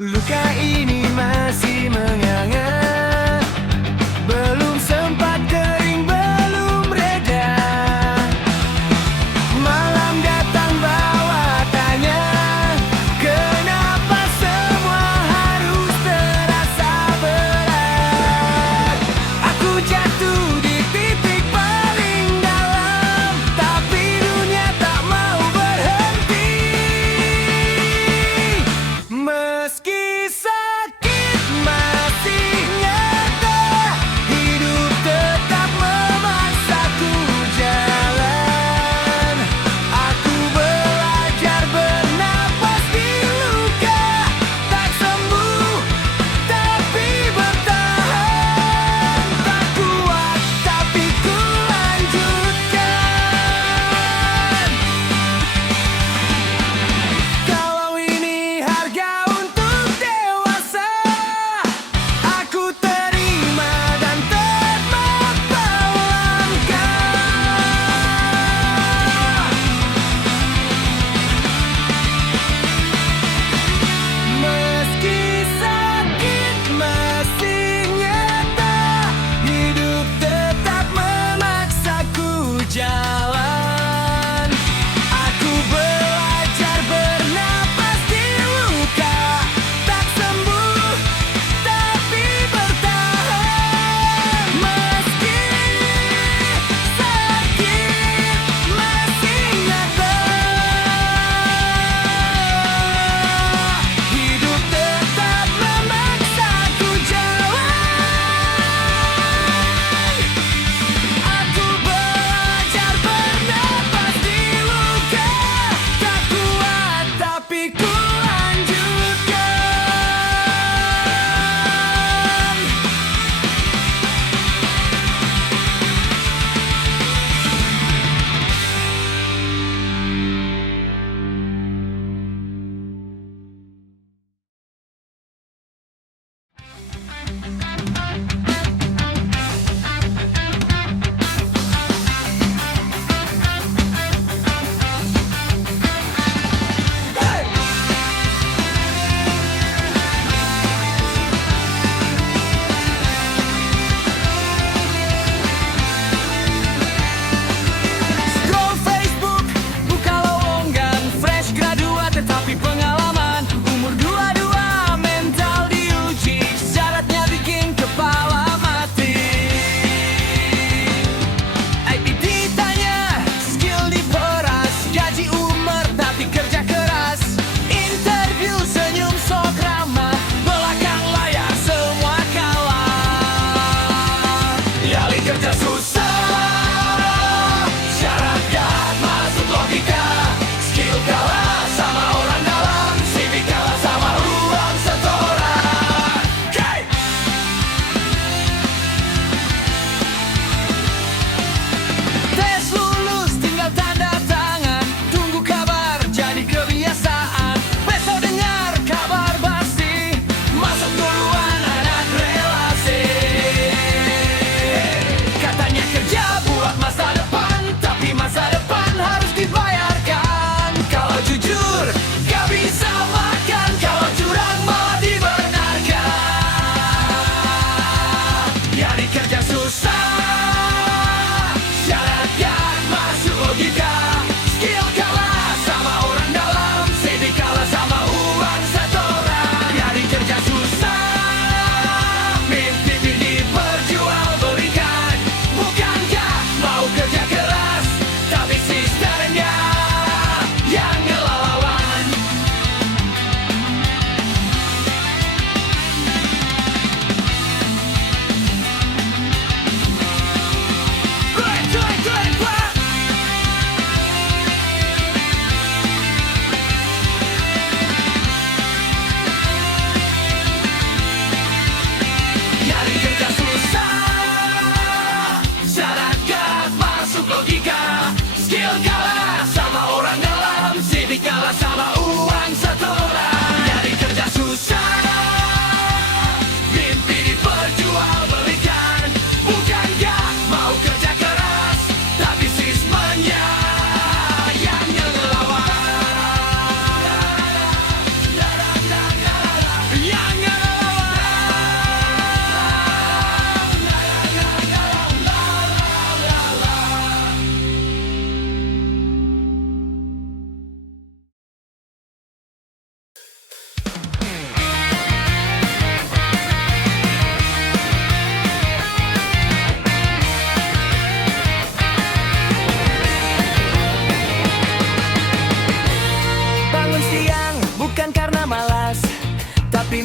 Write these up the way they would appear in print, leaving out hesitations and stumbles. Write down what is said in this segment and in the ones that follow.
Luka ini masih menganga, belum sempat kering, belum reda. Malam datang bawa tanya, kenapa semua harus terasa berat. Aku jatuh di titik paling dalam, tapi dunia tak mau berhenti. Meski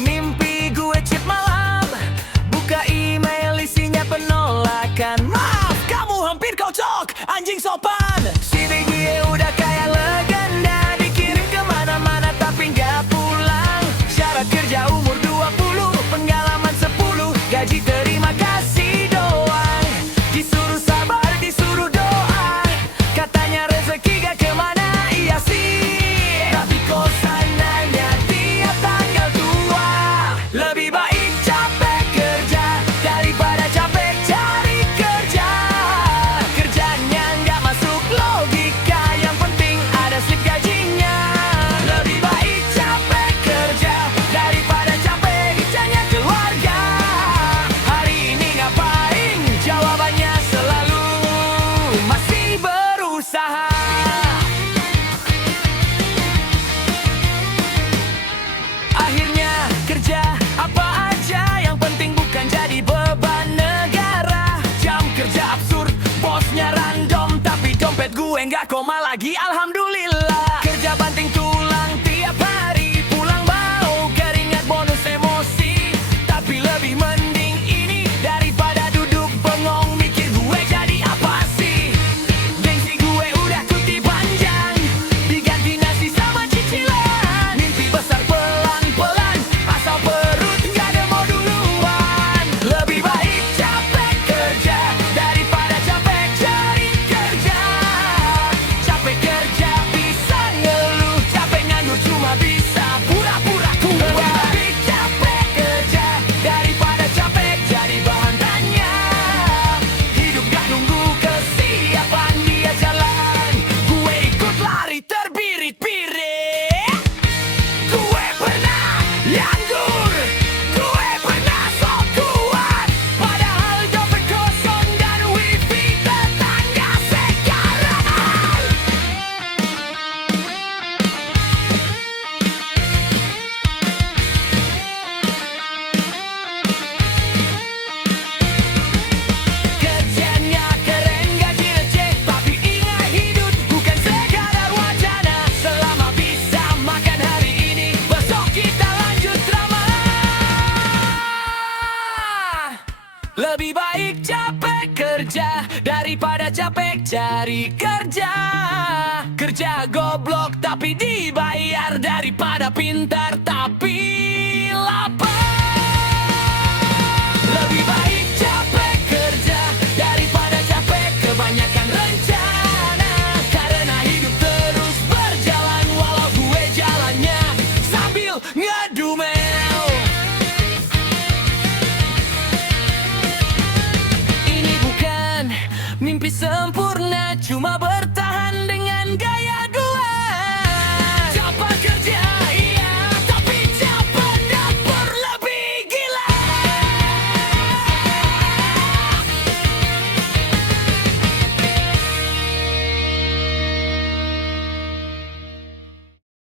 mimpi gue chat malam, buka email isinya penolakan. Maaf, kamu hampir kocok, anjing sopan. CV gue udah kayak legenda, dikirim kemana-mana tapi nggak pulang. Syarat kerja umur 20, pengalaman 10, gaji terima kasih doang. Disuruh sabar, disuruh doa, katanya rezeki gak kemana, iya sih. Tapi kosananya tiap tanggal tua. Lebih baik capek kerja daripada capek cari kerja. Kerjanya nggak masuk logika, yang penting ada slip gajinya. Lebih baik capek kerja daripada capek kerjanya keluarga. Hari ini ngapain? Jawabannya selalu masih berusaha. Akhirnya kerja apa aja, yang penting bukan jadi beban negara. Jam kerja absurd, bosnya random, tapi dompet gue nggak koma lagi, alhamdulillah. Kerja banting tulang tiap hari, pulang bau keringat bonus emosi. Tapi lebih mending ini daripada duduk bengong mikir gue jadi apa sih. Gengsi gue udah cuti panjang, diganti nasi sama cicilan. Mimpi besar pelan-pelan, asal perut gak ada mau duluan. Lebih baik capek kerja daripada capek cari kerja. Capek kerja bisa ngeluh, capek nganggur cuma bisa pura-pura kuat. Lebih baik capek kerja daripada capek jadi bahan tanya. Hidup gak nunggu kesiapan, dia jalan, gue ikut lari terbirit-birit. Gue pernah nganggur, gue pernah sok kuat, padahal dompet kosong dan wifi tetangga sekarat. Kerjanya keren, gaji receh, tapi ingat hidup bukan sekadar wacana. Selama bisa makan hari ini, besok kita lanjut drama. Lebih baik capek kerja daripada capek cari kerja. Kerja goblok tapi dibayar, daripada pintar tapi